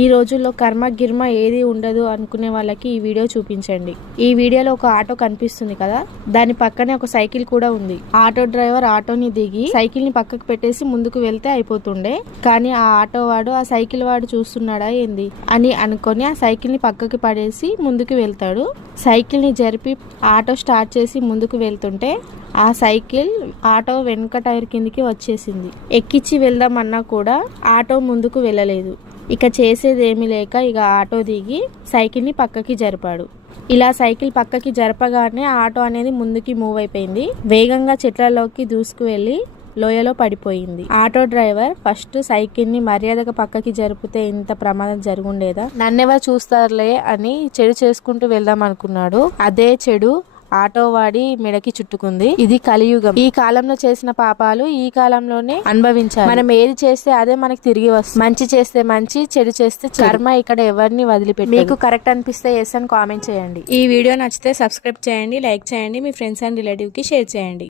ఈ రోజుల్లో కర్మ గిర్మ ఏది ఉండదు అనుకునే వాళ్ళకి ఈ వీడియో చూపించండి. ఈ వీడియోలో ఒక ఆటో కనిపిస్తుంది కదా, దాని పక్కనే ఒక సైకిల్ కూడా ఉంది. ఆటో డ్రైవర్ ఆటోని దిగి సైకిల్ ని పక్కకు పెట్టేసి ముందుకు వెళ్తే అయిపోతుండే, కానీ ఆ ఆటో వాడు ఆ సైకిల్ వాడు చూస్తున్నాడా ఏంది అని అనుకొని ఆ సైకిల్ ని పక్కకి పడేసి ముందుకు వెళ్తాడు. సైకిల్ ని జరిపి ఆటో స్టార్ట్ చేసి ముందుకు వెళ్తుంటే ఆ సైకిల్ ఆటో వెనుక టైర్ కిందికి వచ్చేసింది. ఎక్కించి వెళ్దామన్నా కూడా ఆటో ముందుకు వెళ్ళలేదు. ఇక చేసేదేమీ లేక ఇక ఆటో దిగి సైకిల్ ని పక్కకి జరిపాడు. ఇలా సైకిల్ పక్కకి జరపగానే ఆటో అనేది ముందుకి మూవ్ అయిపోయింది. వేగంగా చెట్లలోకి దూసుకు వెళ్లి లోయలో పడిపోయింది. ఆటో డ్రైవర్ ఫస్ట్ సైకిల్ ని మర్యాదగా పక్కకి జరిపితే ఇంత ప్రమాదం జరుగుండేదా, నన్నెవరు చూస్తారులే అని చెడు చేసుకుంటూ వెళ్దాం అనుకున్నాడు. అదే చెడు ఆటో వాడి మెడకి చుట్టుకుంది. ఇది కలియుగం. ఈ కాలంలో చేసిన పాపాలు ఈ కాలంలోనే అనుభవించాలి. మనం ఏది చేస్తే అదే మనకి తిరిగి వస్తుంది. మంచి చేస్తే మంచి, చెడు చేస్తే కర్మ ఇక్కడ ఎవరిని వదిలిపెట్టి. మీకు కరెక్ట్ అనిపిస్తే ఎస్ అని కామెంట్ చేయండి. ఈ వీడియో నచ్చితే సబ్స్క్రైబ్ చేయండి, లైక్ చేయండి, మీ ఫ్రెండ్స్ అండ్ రిలేటివ్ కి షేర్ చేయండి.